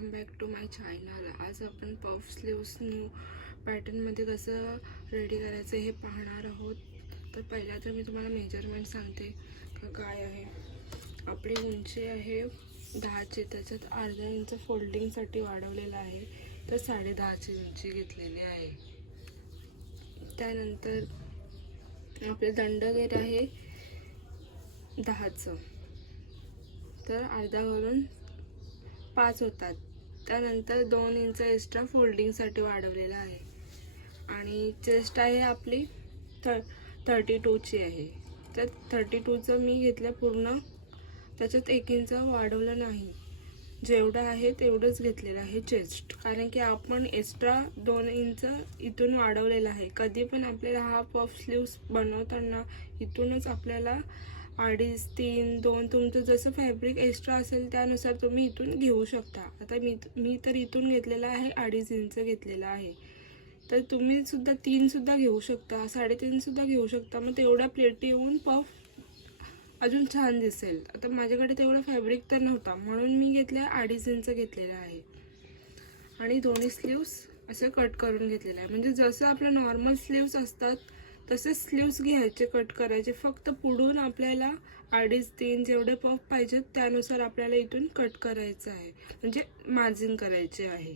Welcome back to my channel आज आपण puff sleeves new पॅटर्नमध्ये कसं रेडी करायचं हे पाहणार आहोत. तर पहिला तर मी तुम्हाला मेजरमेंट सांगते का काय आहे. आपली उंची आहे दहाची त्याच्यात अर्धा इंच फोल्डिंगसाठी वाढवलेलं आहे. तर साडे दहाची उंची घेतलेली आहे. त्यानंतर आपले दंडगेर आहे दहाचं. तर अर्धा घालून पाच होतात. त्यानंतर दोन इंच एक्स्ट्रा फोल्डिंगसाठी वाढवलेलं आहे. आणि चेस्ट आहे आपली थ थर्टी टूची आहे. तर थर्टी टूचं मी घेतलं पूर्ण. त्याच्यात एक इंच वाढवलं नाही. जेवढं आहे तेवढंच घेतलेलं आहे चेस्ट कारण की आपण एक्स्ट्रा दोन इंच इथून वाढवलेलं आहे. कधी पण आपल्याला हा पफ स्लीव्स बनवताना इथूनच आपल्याला अडीच तीन दोन तुमचं जसं फॅब्रिक एक्स्ट्रा असेल त्यानुसार तुम्ही इथून घेऊ शकता. आता मी मी तर इथून घेतलेला आहे अडीच इंच घेतलेला आहे. तर तुम्ही सुद्धा घेऊ शकता साडेतीनसुद्धा घेऊ शकता. मग तेवढ्या प्लेटी येऊन पफ अजून छान दिसेल. आता माझ्याकडे तेवढं फॅब्रिक तर नव्हता म्हणून मी घेतलं अडीच इंच घेतलेलं आहे. आणि दोन्ही स्लीव्स असे कट करून घेतलेलं आहे. म्हणजे जसं आपलं नॉर्मल स्लीव्स असतात तसेच स्लीव्स घ्यायचे कट करायचे. फक्त पुढून आपल्याला अडीच तीन जेवढे पफ पाहिजेत त्यानुसार आपल्याला इथून कट करायचं आहे. म्हणजे मार्जिन करायचे आहे.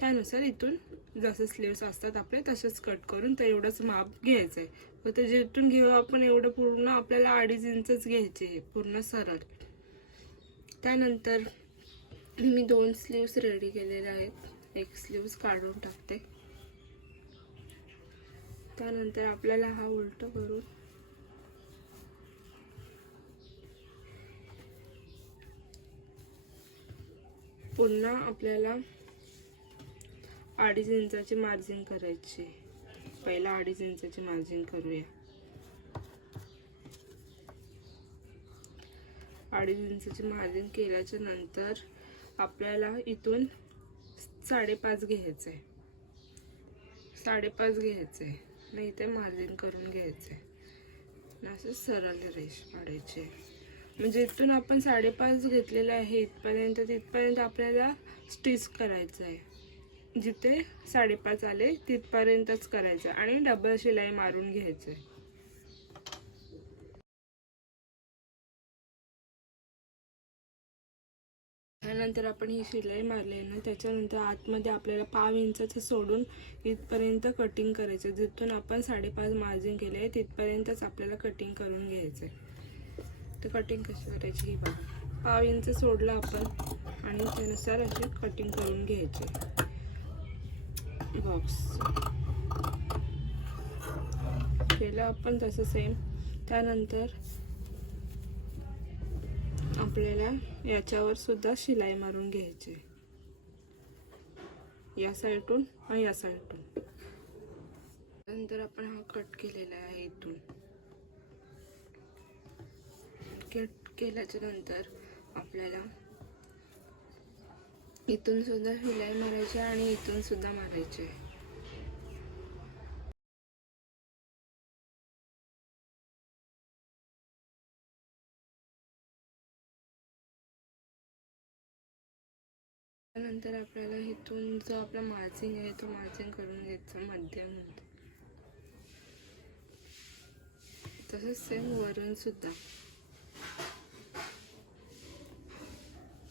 त्यानुसार इथून जसे स्लीव्स असतात आपले तसेच कट करून ते एवढंच माप घ्यायचं आहे फक्त जिथून घेऊ आपण एवढं पूर्ण आपल्याला अडीच इंचच घ्यायचे आहे पूर्ण सरळ. त्यानंतर मी दोन स्लीव्स रेडी केलेले आहेत. एक स्लीव्स काढून टाकते. त्यानंतर आपल्याला हा उलट करून पुन्हा आपल्याला अडीच इंचाचे मार्जिन करायची पहिला अडीच इंचाचे मार्जिन करूया. अडीच इंचाचे मार्जिन केल्याच्यानंतर आपल्याला इथून साडेपाच घ्यायचं आहे साडेपाच घ्यायचं आहे आणि इथे मार्जिन करून घ्यायचं. आणि असं सरळ रेश पाडायचे. आहे म्हणजे इथून आपण साडेपाच घेतलेलं आहे इथपर्यंत तिथपर्यंत आपल्याला स्टिच करायचं आहे जिथे साडेपाच आले तिथपर्यंतच करायचं. आणि डबल शिलाई मारून घ्यायचं आहे त्यानंतर आपण ही शिलाई मारली ना त्याच्यानंतर आतमध्ये आपल्याला पाव इंचाचं सोडून इथपर्यंत कटिंग करायचं जिथून आपण साडेपाच मार्जिन केले आहे तिथपर्यंतच आपल्याला कटिंग करून घ्यायचं आहे. तर कटिंग कशी करायची ही बघा. पाव इंच सोडलं आपण आणि त्यानुसार अशी कटिंग करून घ्यायचे बॉक्स केलं आपण तसं सेम त्यानंतर आपल्याला याच्यावर सुद्धा शिलाई मारून घ्यायची. या साईडून आणि या साईडून. नंतर आपण हा कट केलेला आहे इथून. कट केल्याच्यानंतर आपल्याला इथून सुद्धा शिलाई मारायची आणि इथून सुद्धा मारायची. आहे त्यानंतर आपल्याला इथून जो आपला मार्जिंग आहे तो मार्जिंग करून घ्यायचा मध्यममध्ये तसंच सेम वरून सुद्धा.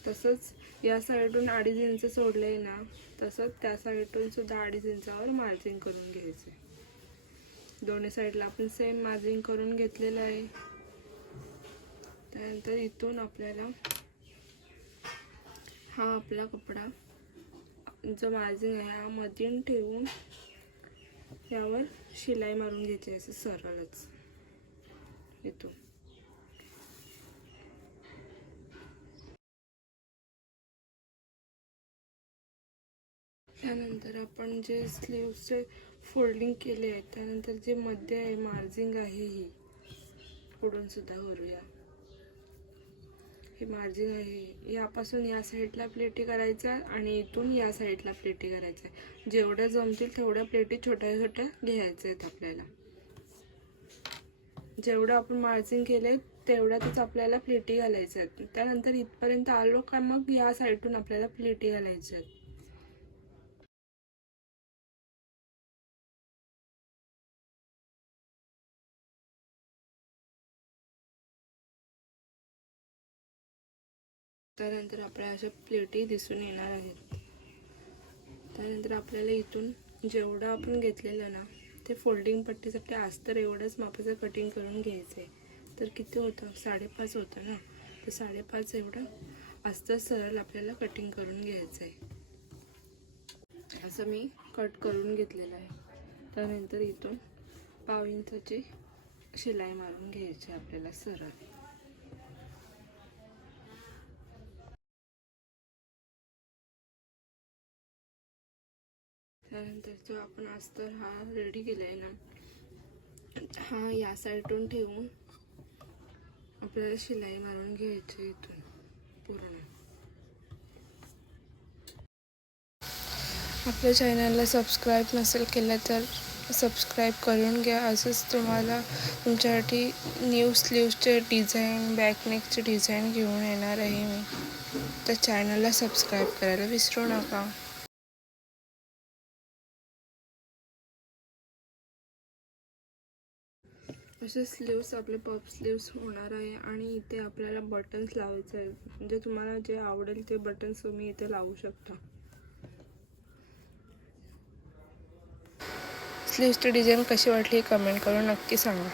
तसंच या साईडून अडीच इंच सोडले ना तसंच त्या साईडून सुद्धा अडीच इंचावर मार्जिंग करून घ्यायचं दोन्ही साईडला आपण सेम मार्जिंग करून घेतलेलं आहे. त्यानंतर इथून आपल्याला हा आपला कपडा. जो मार्जिंग आहे हा मधून ठेवून यावर शिलाई मारून घ्यायची आहे असं सरळच. येतो. त्यानंतर आपण जे स्लीव्सचे फोल्डिंग केले आहे त्यानंतर जे मध्ये आहे मार्जिंग आहे ही पुढून सुद्धा करूया हे मार्जिन आहे. यापासून या साईडला प्लेटी करायचा आणि इथून या साईडला प्लेटी करायचं आहे. जेवढ्या जमतील तेवढ्या प्लेटी छोट्या छोट्या घ्यायच्या आहेत आपल्याला. जेवढं आपण मार्जिन केले तेवढ्यातच आपल्याला प्लेटी घालायच्या आहेत. त्यानंतर इथपर्यंत आलो का मग या साईडून आपल्याला प्लेटी घालायच्या आहेत. त्यानंतर आपल्या अशा प्लेटी दिसून येणार आहेत. त्यानंतर आपल्याला इथून जेवढं आपण घेतलेलं ना ते फोल्डिंग पट्टीसाठी अस्तर एवढंच मापाचं कटिंग करून घ्यायचं आहे तर किती होतं? साडेपाच होतं ना? तर साडेपाच एवढं अस्तर सरळ आपल्याला कटिंग करून घ्यायचं आहे असं मी कट करून घेतलेलं आहे. त्यानंतर इथून पाव इंचाची शिलाई मारून घ्यायची आपल्याला सरळ. त्यानंतर जो आपण अस्तर हा रेडी केला आहे ना. हा या साईडून ठेवून आपल्याला शिलाई मारून घ्यायची इथून पूर्ण. आपल्या चॅनलला सबस्क्राईब नसेल केलं तर सबस्क्राईब करून घ्या. असंच तुम्हाला तुमच्यासाठी न्यू स्लीव्सचे डिझाईन बॅकनेकचे डिझाईन घेऊन येणार आहे मी. तर चॅनलला सबस्क्राईब करायला विसरू नका. असे स्लीव्स आपले पप स्लीव्स होणार आहे आणि इथे आपल्याला बटन्स लावायचे आहे म्हणजे तुम्हाला जे आवडेल ते बटन्स तुम्ही इथे लावू शकता. स्लीव्सची डिझाईन कशी वाटली कमेंट करून नक्की सांगा.